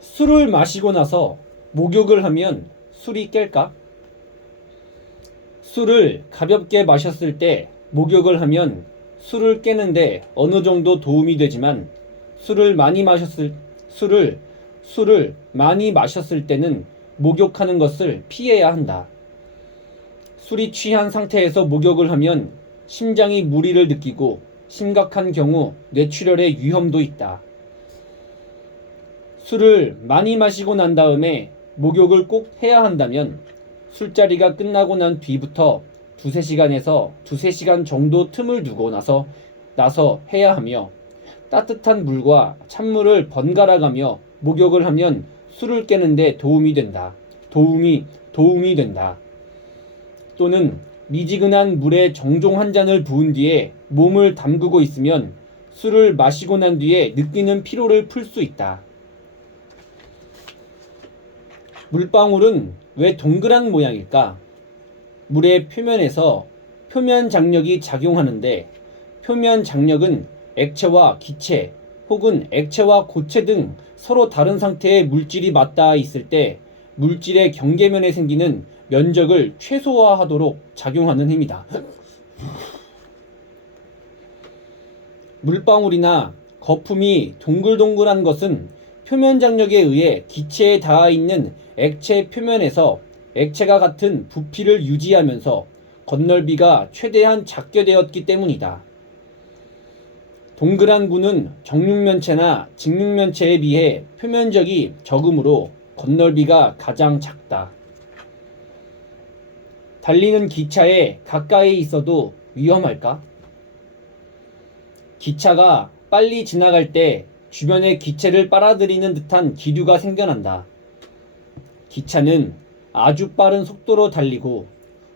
술을 마시고 나서 목욕을 하면 술이 깰까? 술을 가볍게 마셨을 때 목욕을 하면 술을 깨는데 어느 정도 도움이 되지만 술을 많이 마셨을 때는 목욕하는 것을 피해야 한다. 술이 취한 상태에서 목욕을 하면 심장이 무리를 느끼고 심각한 경우 뇌출혈의 위험도 있다. 술을 많이 마시고 난 다음에 목욕을 꼭 해야 한다면 술자리가 끝나고 난 뒤부터 2~3시간 정도 틈을 두고 나서 해야 하며 따뜻한 물과 찬물을 번갈아 가며 목욕을 하면 술을 깨는데 도움이 된다. 또는 미지근한 물에 정종 한 잔을 부은 뒤에 몸을 담그고 있으면 술을 마시고 난 뒤에 느끼는 피로를 풀 수 있다. 물방울은 왜 동그란 모양일까? 물의 표면에서 표면 장력이 작용하는데 표면 장력은 액체와 기체 혹은 액체와 고체 등 서로 다른 상태의 물질이 맞닿아 있을 때 물질의 경계면에 생기는 면적을 최소화하도록 작용하는 힘이다. 물방울이나 거품이 동글동글한 것은 표면 장력에 의해 기체에 닿아 있는 액체 표면에서 액체가 같은 부피를 유지하면서 건널비가 최대한 작게 되었기 때문이다. 동그란 구는 정육면체나 직육면체에 비해 표면적이 적으므로 건널비가 가장 작다. 달리는 기차에 가까이 있어도 위험할까? 기차가 빨리 지나갈 때 주변의 기체를 빨아들이는 듯한 기류가 생겨난다. 기차는 아주 빠른 속도로 달리고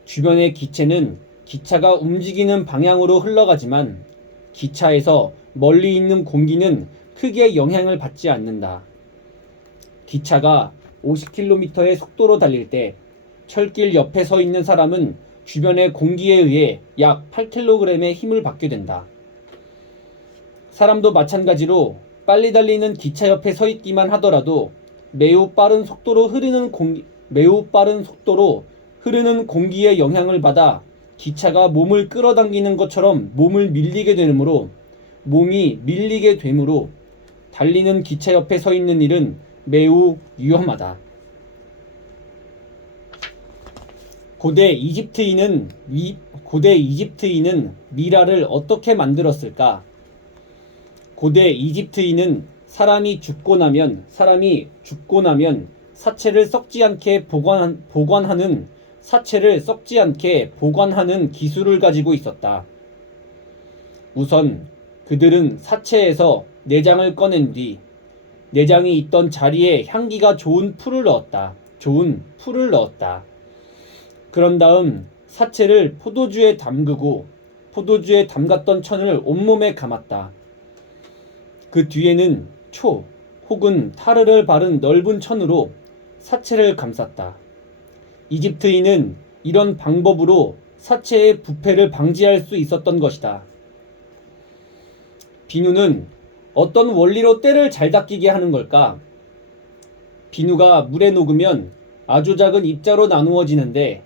주변의 기체는 기차가 움직이는 방향으로 흘러가지만 기차에서 멀리 있는 공기는 크게 영향을 받지 않는다. 기차가 50km의 속도로 달릴 때 철길 옆에 서 있는 사람은 주변의 공기에 의해 약 8kg의 힘을 받게 된다. 사람도 마찬가지로 빨리 달리는 기차 옆에 서 있기만 하더라도 매우 빠른 속도로 흐르는 공기의 영향을 받아 기차가 몸을 끌어당기는 것처럼 몸을 밀리게 되므로 달리는 기차 옆에 서 있는 일은 매우 위험하다. 고대 이집트인은 미라를 어떻게 만들었을까? 고대 이집트인은 사람이 죽고 나면 사체를 썩지 않게 보관하는 기술을 가지고 있었다. 우선 그들은 사체에서 내장을 꺼낸 뒤 내장이 있던 자리에 향기가 좋은 풀을 넣었다. 그런 다음 사체를 포도주에 담그고 포도주에 담갔던 천을 온몸에 감았다. 그 뒤에는 초 혹은 타르를 바른 넓은 천으로 사체를 감쌌다. 이집트인은 이런 방법으로 사체의 부패를 방지할 수 있었던 것이다. 비누는 어떤 원리로 때를 잘 닦이게 하는 걸까? 비누가 물에 녹으면 아주 작은 입자로 나누어지는데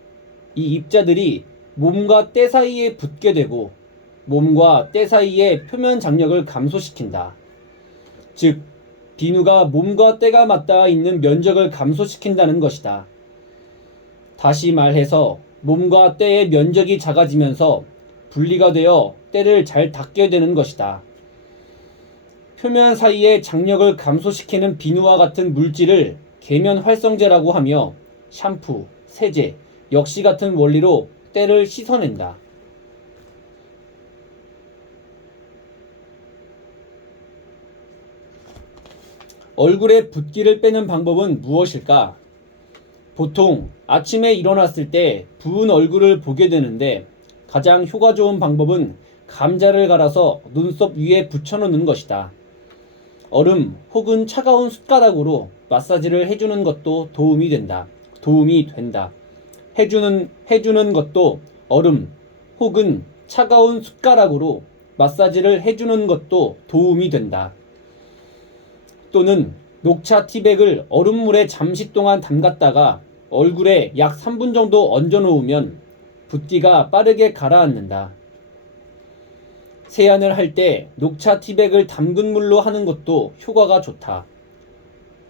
이 입자들이 몸과 때 사이에 붙게 되고 몸과 때 사이의 표면 장력을 감소시킨다. 즉, 비누가 몸과 때가 맞닿아 있는 면적을 감소시킨다는 것이다. 다시 말해서 몸과 때의 면적이 작아지면서 분리가 되어 때를 잘 닦게 되는 것이다. 표면 사이의 장력을 감소시키는 비누와 같은 물질을 계면 활성제라고 하며 샴푸, 세제 역시 같은 원리로 때를 씻어낸다. 얼굴에 붓기를 빼는 방법은 무엇일까? 보통 아침에 일어났을 때 부은 얼굴을 보게 되는데 가장 효과 좋은 방법은 감자를 갈아서 눈썹 위에 붙여놓는 것이다. 얼음 혹은 차가운 숟가락으로 마사지를 해주는 것도 도움이 된다. 해주는 것도 얼음 혹은 차가운 숟가락으로 마사지를 해주는 것도 도움이 된다. 또는 녹차 티백을 얼음물에 잠시 동안 담갔다가 얼굴에 약 3분 정도 얹어 놓으면 붓기가 빠르게 가라앉는다. 세안을 할 때 녹차 티백을 담근 물로 하는 것도 효과가 좋다.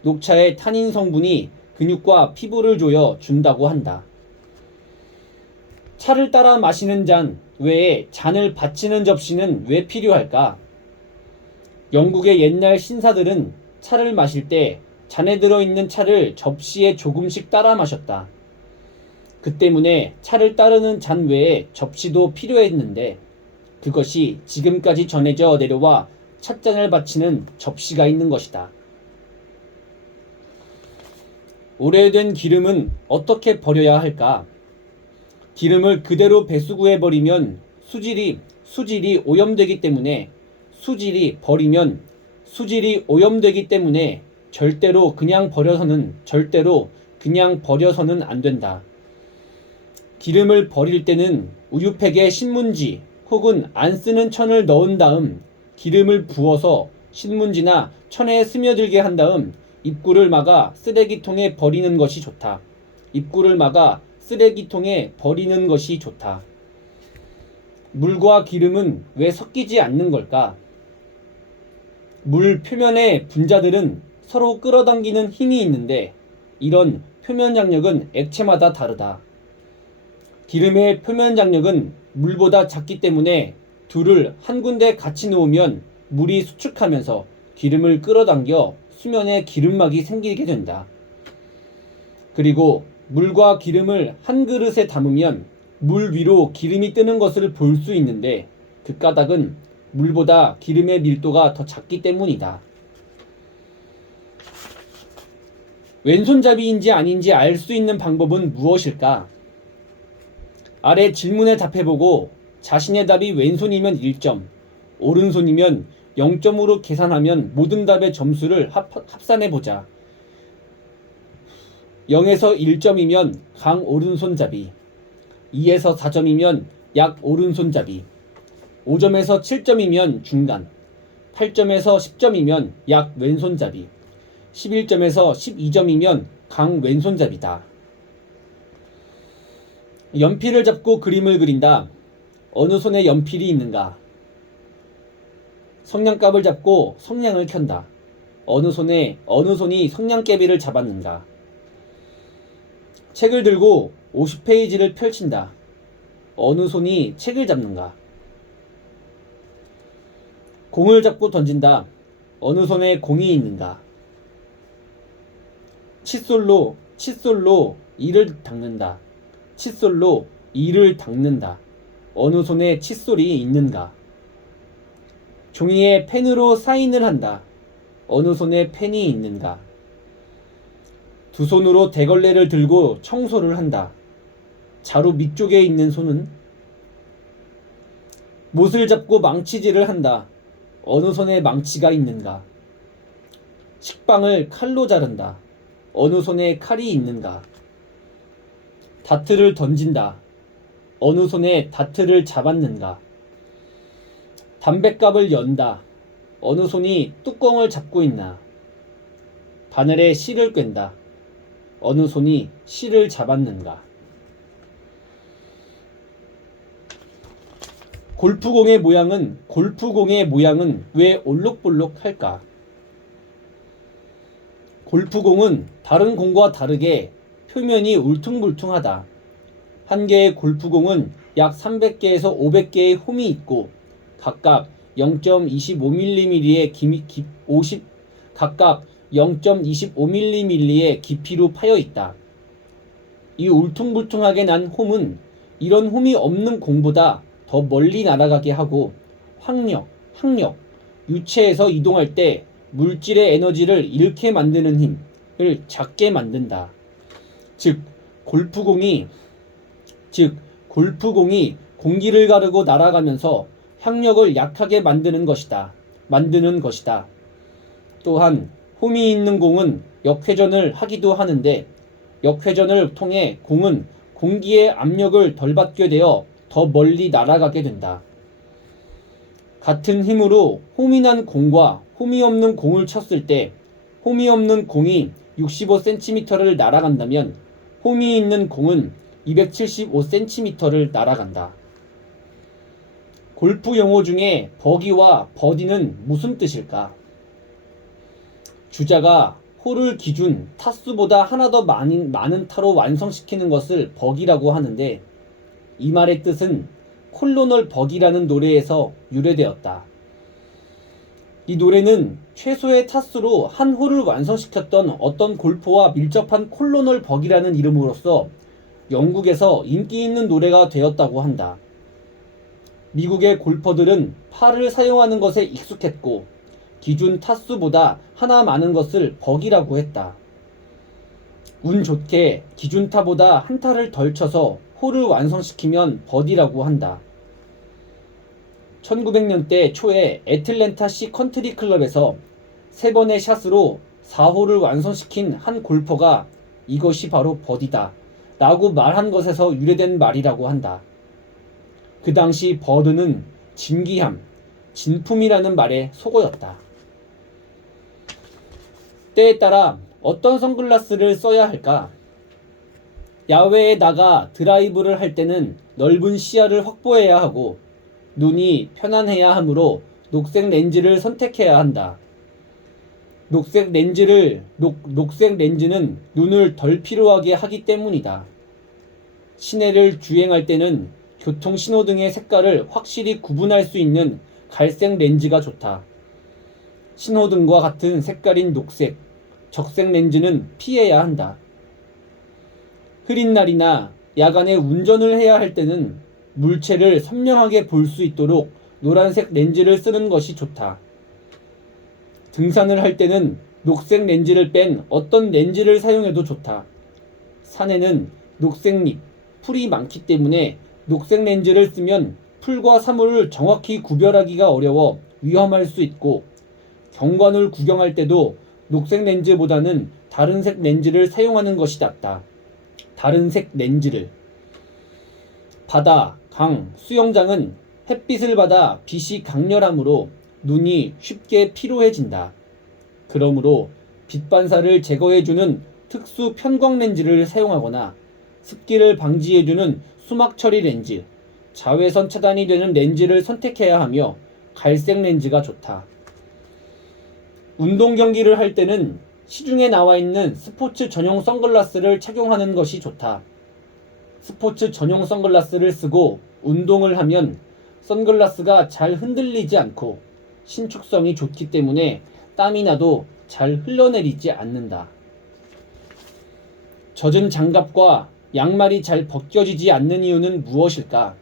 녹차의 타닌 성분이 근육과 피부를 조여 준다고 한다. 차를 따라 마시는 잔 외에 잔을 받치는 접시는 왜 필요할까? 영국의 옛날 신사들은 차를 마실 때 잔에 들어있는 차를 접시에 조금씩 따라 마셨다. 그 때문에 차를 따르는 잔 외에 접시도 필요했는데 그것이 지금까지 전해져 내려와 찻잔을 받치는 접시가 있는 것이다. 오래된 기름은 어떻게 버려야 할까? 기름을 그대로 배수구에 버리면 수질이 오염되기 때문에 수질이 오염되기 때문에 절대로 그냥 버려서는 안 된다. 기름을 버릴 때는 우유팩에 신문지 혹은 안 쓰는 천을 넣은 다음 기름을 부어서 신문지나 천에 스며들게 한 다음 입구를 막아 쓰레기통에 버리는 것이 좋다. 물과 기름은 왜 섞이지 않는 걸까? 물 표면의 분자들은 서로 끌어당기는 힘이 있는데 이런 표면 장력은 액체마다 다르다. 기름의 표면 장력은 물보다 작기 때문에 둘을 한 군데 같이 놓으면 물이 수축하면서 기름을 끌어당겨 수면에 기름막이 생기게 된다. 그리고 물과 기름을 한 그릇에 담으면 물 위로 기름이 뜨는 것을 볼 수 있는데 그 까닭은 물보다 기름의 밀도가 더 작기 때문이다. 왼손잡이인지 아닌지 알 수 있는 방법은 무엇일까? 아래 질문에 답해보고 자신의 답이 왼손이면 1점, 오른손이면 0점으로 계산하면 모든 답의 점수를 합산해보자. 0에서 1점이면 강 오른손잡이, 2에서 4점이면 약 오른손잡이, 5점에서 7점이면 중간, 8점에서 10점이면 약 왼손잡이, 11점에서 12점이면 강 왼손잡이다. 연필을 잡고 그림을 그린다. 어느 손에 연필이 있는가? 성냥갑을 잡고 성냥을 켠다. 어느 손이 성냥개비를 잡았는가? 책을 들고 50페이지를 펼친다. 어느 손이 책을 잡는가? 공을 잡고 던진다. 어느 손에 공이 있는가? 칫솔로 이를 닦는다. 어느 손에 칫솔이 있는가? 종이에 펜으로 사인을 한다. 어느 손에 펜이 있는가? 두 손으로 대걸레를 들고 청소를 한다. 자루 밑쪽에 있는 손은? 못을 잡고 망치질을 한다. 어느 손에 망치가 있는가? 식빵을 칼로 자른다. 어느 손에 칼이 있는가? 다트를 던진다. 어느 손에 다트를 잡았는가? 담뱃갑을 연다. 어느 손이 뚜껑을 잡고 있나? 바늘에 실을 꿰다. 어느 손이 실을 잡았는가? 골프공의 모양은 왜 올록볼록할까? 골프공은 다른 공과 다르게 표면이 울퉁불퉁하다. 한 개의 골프공은 약 300개에서 500개의 홈이 있고 각각 0.25mm의 각각 0.25mm의 깊이로 파여 있다. 이 울퉁불퉁하게 난 홈은 이런 홈이 없는 공보다 더 멀리 날아가게 하고 항력, 유체에서 이동할 때 물질의 에너지를 잃게 만드는 힘을 작게 만든다. 즉 골프공이 공기를 가르고 날아가면서 항력을 약하게 만드는 것이다. 또한 홈이 있는 공은 역회전을 하기도 하는데 역회전을 통해 공은 공기의 압력을 덜 받게 되어 더 멀리 날아가게 된다. 같은 힘으로 홈이 난 공과 홈이 없는 공을 쳤을 때 홈이 없는 공이 65cm를 날아간다면 홈이 있는 공은 275cm를 날아간다. 골프 용어 중에 버기와 버디는 무슨 뜻일까? 주자가 홀을 기준 타수보다 하나 더 많은 타로 완성시키는 것을 버기라고 하는데, 이 말의 뜻은 콜로널 버기라는 노래에서 유래되었다. 이 노래는 최소의 타수로 한 홀을 완성시켰던 어떤 골퍼와 밀접한 콜로널 버기라는 이름으로서 영국에서 인기 있는 노래가 되었다고 한다. 미국의 골퍼들은 팔을 사용하는 것에 익숙했고 기준 타수보다 하나 많은 것을 버기라고 했다. 운 좋게 기준 타보다 한 타를 덜 쳐서 홀을 완성시키면 버디라고 한다. 1900년대 초에 애틀랜타 시 컨트리 클럽에서 3번의 샷으로 4홀을 완성시킨 한 골퍼가 이것이 바로 버디다 라고 말한 것에서 유래된 말이라고 한다. 그 당시 버드는 진귀함, 진품이라는 말에 속어였다. 때에 따라 어떤 선글라스를 써야 할까? 야외에 나가 드라이브를 할 때는 넓은 시야를 확보해야 하고 눈이 편안해야 하므로 녹색 렌즈를 선택해야 한다. 녹색 렌즈는 눈을 덜 피로하게 하기 때문이다. 시내를 주행할 때는 교통 신호등의 색깔을 확실히 구분할 수 있는 갈색 렌즈가 좋다. 신호등과 같은 색깔인 녹색, 적색 렌즈는 피해야 한다. 흐린 날이나 야간에 운전을 해야 할 때는 물체를 선명하게 볼 수 있도록 노란색 렌즈를 쓰는 것이 좋다. 등산을 할 때는 녹색 렌즈를 뺀 어떤 렌즈를 사용해도 좋다. 산에는 녹색잎, 풀이 많기 때문에 녹색 렌즈를 쓰면 풀과 사물을 정확히 구별하기가 어려워 위험할 수 있고, 경관을 구경할 때도 녹색 렌즈보다는 다른 색 렌즈를 사용하는 것이 낫다. 다른 색 렌즈를. 바다, 강, 수영장은 햇빛을 받아 빛이 강렬하므로 눈이 쉽게 피로해진다. 그러므로 빛 반사를 제거해주는 특수 편광 렌즈를 사용하거나 습기를 방지해주는 수막 처리 렌즈, 자외선 차단이 되는 렌즈를 선택해야 하며 갈색 렌즈가 좋다. 운동 경기를 할 때는 시중에 나와 있는 스포츠 전용 선글라스를 착용하는 것이 좋다. 스포츠 전용 선글라스를 쓰고 운동을 하면 선글라스가 잘 흔들리지 않고 신축성이 좋기 때문에 땀이 나도 잘 흘러내리지 않는다. 젖은 장갑과 양말이 잘 벗겨지지 않는 이유는 무엇일까?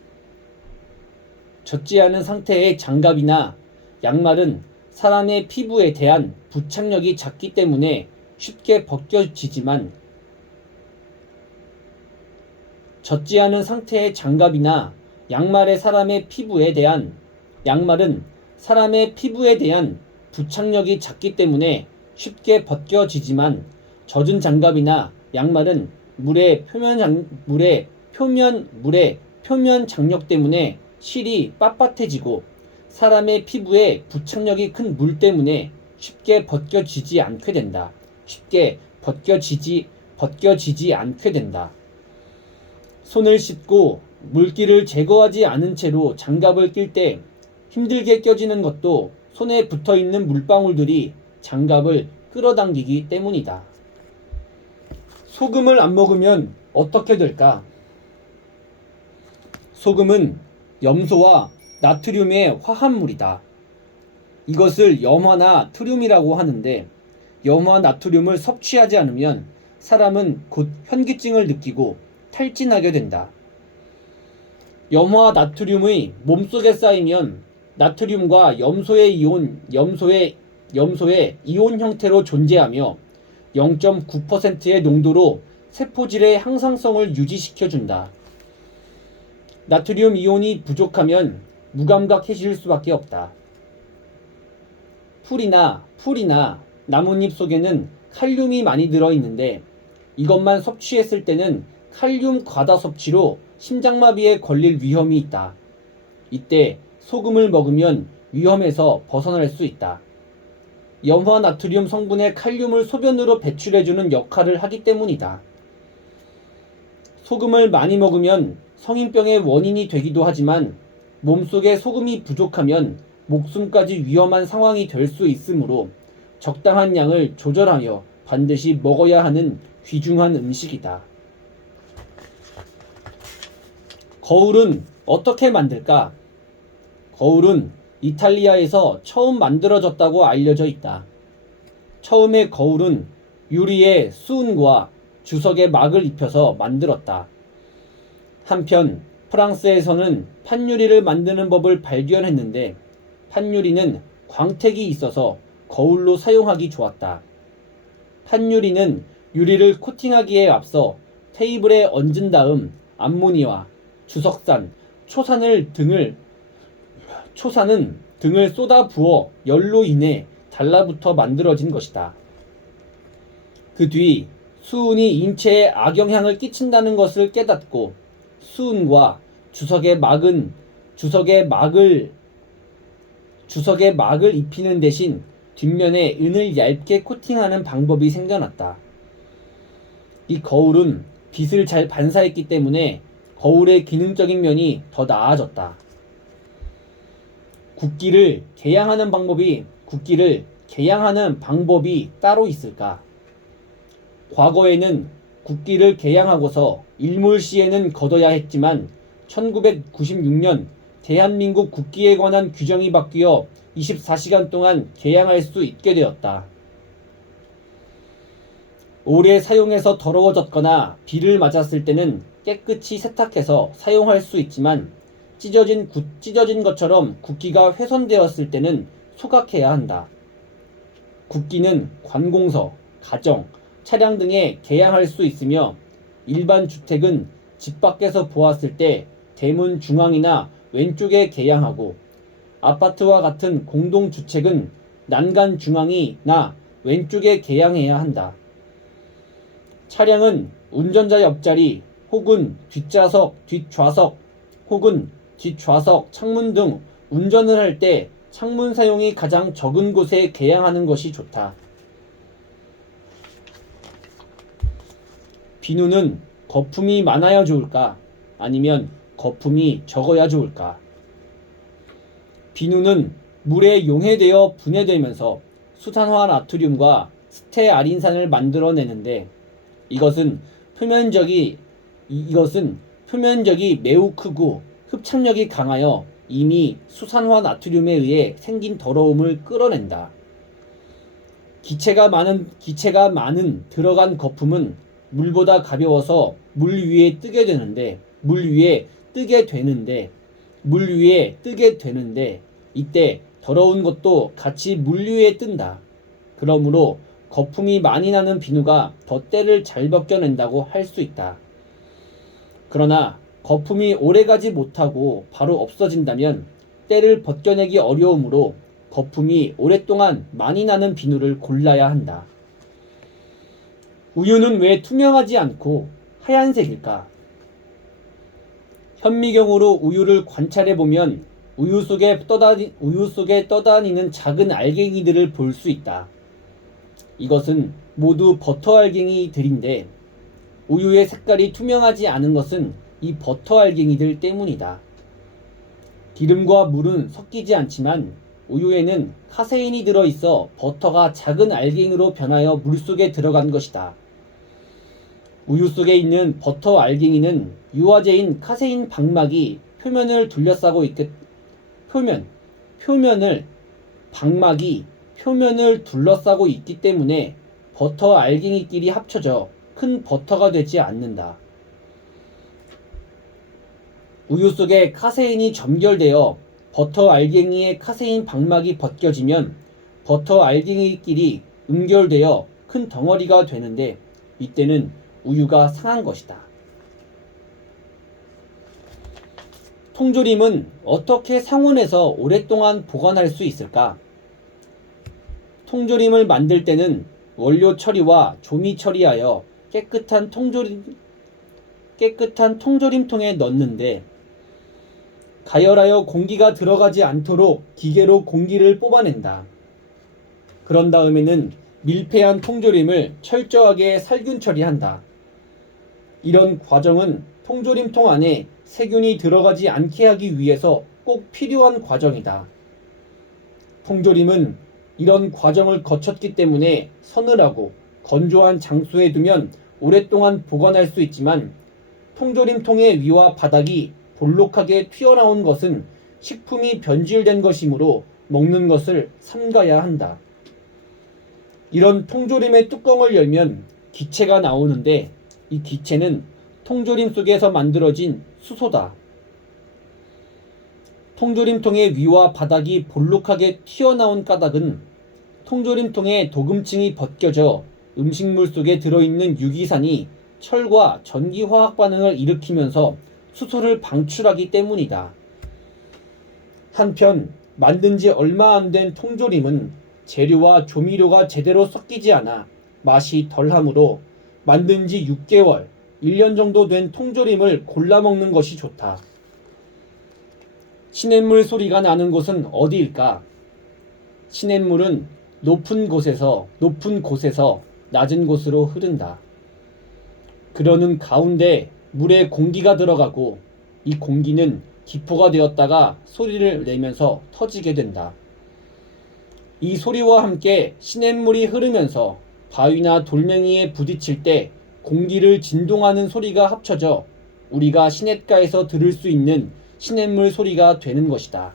젖지 않은 상태의 장갑이나 양말은 사람의 피부에 대한 부착력이 작기 때문에 쉽게 벗겨지지만, 젖지 않은 상태의 장갑이나 양말은 사람의 피부에 대한 부착력이 작기 때문에 쉽게 벗겨지지만, 젖은 장갑이나 양말은 물의 표면 장력 때문에 실이 빳빳해지고 사람의 피부에 부착력이 큰 물 때문에 쉽게 벗겨지지 않게 된다. 손을 씻고 물기를 제거하지 않은 채로 장갑을 낄 때 힘들게 껴지는 것도 손에 붙어있는 물방울들이 장갑을 끌어당기기 때문이다. 소금을 안 먹으면 어떻게 될까? 소금은 염소와 나트륨의 화합물이다. 이것을 염화나트륨이라고 하는데, 염화나트륨을 섭취하지 않으면 사람은 곧 현기증을 느끼고 탈진하게 된다. 염화나트륨의 몸속에 쌓이면 나트륨과 염소의 이온 형태로 존재하며 0.9%의 농도로 세포질의 항상성을 유지시켜준다. 나트륨 이온이 부족하면 무감각해질 수밖에 없다. 풀이나 나뭇잎 속에는 칼륨이 많이 들어있는데, 이것만 섭취했을 때는 칼륨 과다 섭취로 심장마비에 걸릴 위험이 있다. 이때 소금을 먹으면 위험에서 벗어날 수 있다. 염화나트륨 성분의 칼륨을 소변으로 배출해주는 역할을 하기 때문이다. 소금을 많이 먹으면 성인병의 원인이 되기도 하지만 몸속에 소금이 부족하면 목숨까지 위험한 상황이 될 수 있으므로 적당한 양을 조절하여 반드시 먹어야 하는 귀중한 음식이다. 거울은 어떻게 만들까? 거울은 이탈리아에서 처음 만들어졌다고 알려져 있다. 처음에 거울은 유리에 수은과 주석에 막을 입혀서 만들었다. 한편 프랑스에서는 판유리를 만드는 법을 발견했는데 판유리는 광택이 있어서 거울로 사용하기 좋았다. 판유리는 유리를 코팅하기에 앞서 테이블에 얹은 다음 암모니와 주석산, 초산은 등을 쏟아 부어 열로 인해 달라붙어 만들어진 것이다. 그 뒤 수은이 인체에 악영향을 끼친다는 것을 깨닫고 수은과 주석의 막을 입히는 대신 뒷면에 은을 얇게 코팅하는 방법이 생겨났다. 이 거울은 빛을 잘 반사했기 때문에 거울의 기능적인 면이 더 나아졌다. 국기를 개양하는 방법이 따로 있을까? 과거에는 국기를 개양하고서 일몰시에는 걷어야 했지만 1996년 대한민국 국기에 관한 규정이 바뀌어 24시간 동안 개양할 수 있게 되었다. 오래 사용해서 더러워졌거나 비를 맞았을 때는 깨끗이 세탁해서 사용할 수 있지만 찢어진 것처럼 국기가 훼손되었을 때는 소각해야 한다. 국기는 관공서, 가정, 차량 등에 개양할 수 있으며 일반 주택은 집 밖에서 보았을 때 대문 중앙이나 왼쪽에 개양하고 아파트와 같은 공동주택은 난간 중앙이나 왼쪽에 개양해야 한다. 차량은 운전자 옆자리 혹은 뒷좌석 혹은 뒷좌석, 창문 등 운전을 할 때 창문 사용이 가장 적은 곳에 개양하는 것이 좋다. 비누는 거품이 많아야 좋을까? 아니면 거품이 적어야 좋을까? 비누는 물에 용해되어 분해되면서 수산화 나트륨과 스테아린산을 만들어내는데 이것은 표면적이 매우 크고 흡착력이 강하여 이미 수산화 나트륨에 의해 생긴 더러움을 끌어낸다. 기체가 많은 들어간 거품은 물보다 가벼워서 물 위에 뜨게 되는데 이때 더러운 것도 같이 물 위에 뜬다. 그러므로 거품이 많이 나는 비누가 더 때를 잘 벗겨낸다고 할 수 있다. 그러나 거품이 오래가지 못하고 바로 없어진다면 때를 벗겨내기 어려우므로 거품이 오랫동안 많이 나는 비누를 골라야 한다. 우유는 왜 투명하지 않고 하얀색일까? 현미경으로 우유를 관찰해보면 우유 속에 떠다니는 작은 알갱이들을 볼 수 있다. 이것은 모두 버터 알갱이들인데 우유의 색깔이 투명하지 않은 것은 이 버터 알갱이들 때문이다. 기름과 물은 섞이지 않지만 우유에는 카세인이 들어있어 버터가 작은 알갱이로 변하여 물속에 들어간 것이다. 우유 속에 있는 버터 알갱이는 유화제인 카세인 방막이 표면을 둘러싸고 있기 때문에 버터 알갱이끼리 합쳐져 큰 버터가 되지 않는다. 우유 속에 카세인이 점결되어 버터 알갱이의 카세인 방막이 벗겨지면 버터 알갱이끼리 음결되어 큰 덩어리가 되는데 이때는 우유가 상한 것이다. 통조림은 어떻게 상온에서 오랫동안 보관할 수 있을까? 통조림을 만들 때는 원료 처리와 조미 처리하여 깨끗한 통조림통에 넣는데 가열하여 공기가 들어가지 않도록 기계로 공기를 뽑아낸다. 그런 다음에는 밀폐한 통조림을 철저하게 살균 처리한다. 이런 과정은 통조림통 안에 세균이 들어가지 않게 하기 위해서 꼭 필요한 과정이다. 통조림은 이런 과정을 거쳤기 때문에 서늘하고 건조한 장소에 두면 오랫동안 보관할 수 있지만 통조림통의 위와 바닥이 볼록하게 튀어나온 것은 식품이 변질된 것이므로 먹는 것을 삼가야 한다. 이런 통조림의 뚜껑을 열면 기체가 나오는데 이 기체는 통조림 속에서 만들어진 수소다. 통조림통의 위와 바닥이 볼록하게 튀어나온 까닭은 통조림통의 도금층이 벗겨져 음식물 속에 들어있는 유기산이 철과 전기화학 반응을 일으키면서 수소를 방출하기 때문이다. 한편 만든 지 얼마 안 된 통조림은 재료와 조미료가 제대로 섞이지 않아 맛이 덜하므로 만든 지 6개월, 1년 정도 된 통조림을 골라 먹는 것이 좋다. 시냇물 소리가 나는 곳은 어디일까? 시냇물은 높은 곳에서 낮은 곳으로 흐른다. 그러는 가운데 물에 공기가 들어가고 이 공기는 기포가 되었다가 소리를 내면서 터지게 된다. 이 소리와 함께 시냇물이 흐르면서 바위나 돌멩이에 부딪힐 때 공기를 진동하는 소리가 합쳐져 우리가 시냇가에서 들을 수 있는 시냇물 소리가 되는 것이다.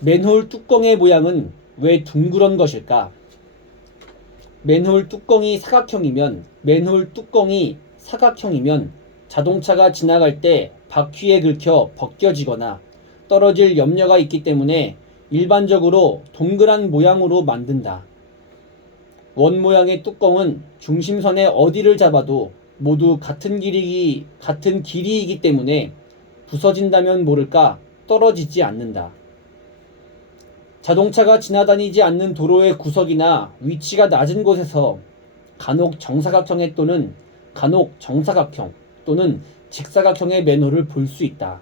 맨홀 뚜껑의 모양은 왜 둥그런 것일까? 맨홀 뚜껑이 사각형이면 자동차가 지나갈 때 바퀴에 긁혀 벗겨지거나 떨어질 염려가 있기 때문에 일반적으로 동그란 모양으로 만든다. 원 모양의 뚜껑은 중심선의 어디를 잡아도 모두 같은 길이이기 때문에 부서진다면 모를까 떨어지지 않는다. 자동차가 지나다니지 않는 도로의 구석이나 위치가 낮은 곳에서 간혹 정사각형 또는 직사각형의 맨홀을 볼 수 있다.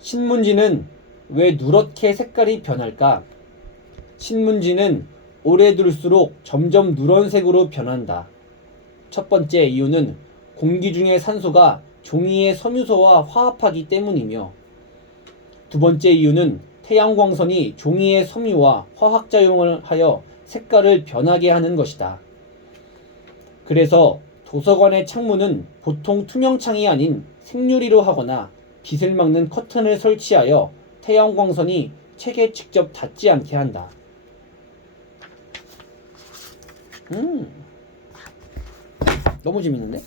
신문지는 왜 누렇게 색깔이 변할까? 신문지는 오래 둘수록 점점 누런색으로 변한다. 첫 번째 이유는 공기 중의 산소가 종이의 섬유소와 화합하기 때문이며, 두 번째 이유는 태양광선이 종이의 섬유와 화학작용을 하여 색깔을 변하게 하는 것이다. 그래서 도서관의 창문은 보통 투명창이 아닌 생유리로 하거나 빛을 막는 커튼을 설치하여 태양광선이 책에 직접 닿지 않게 한다. 너무 재밌는데?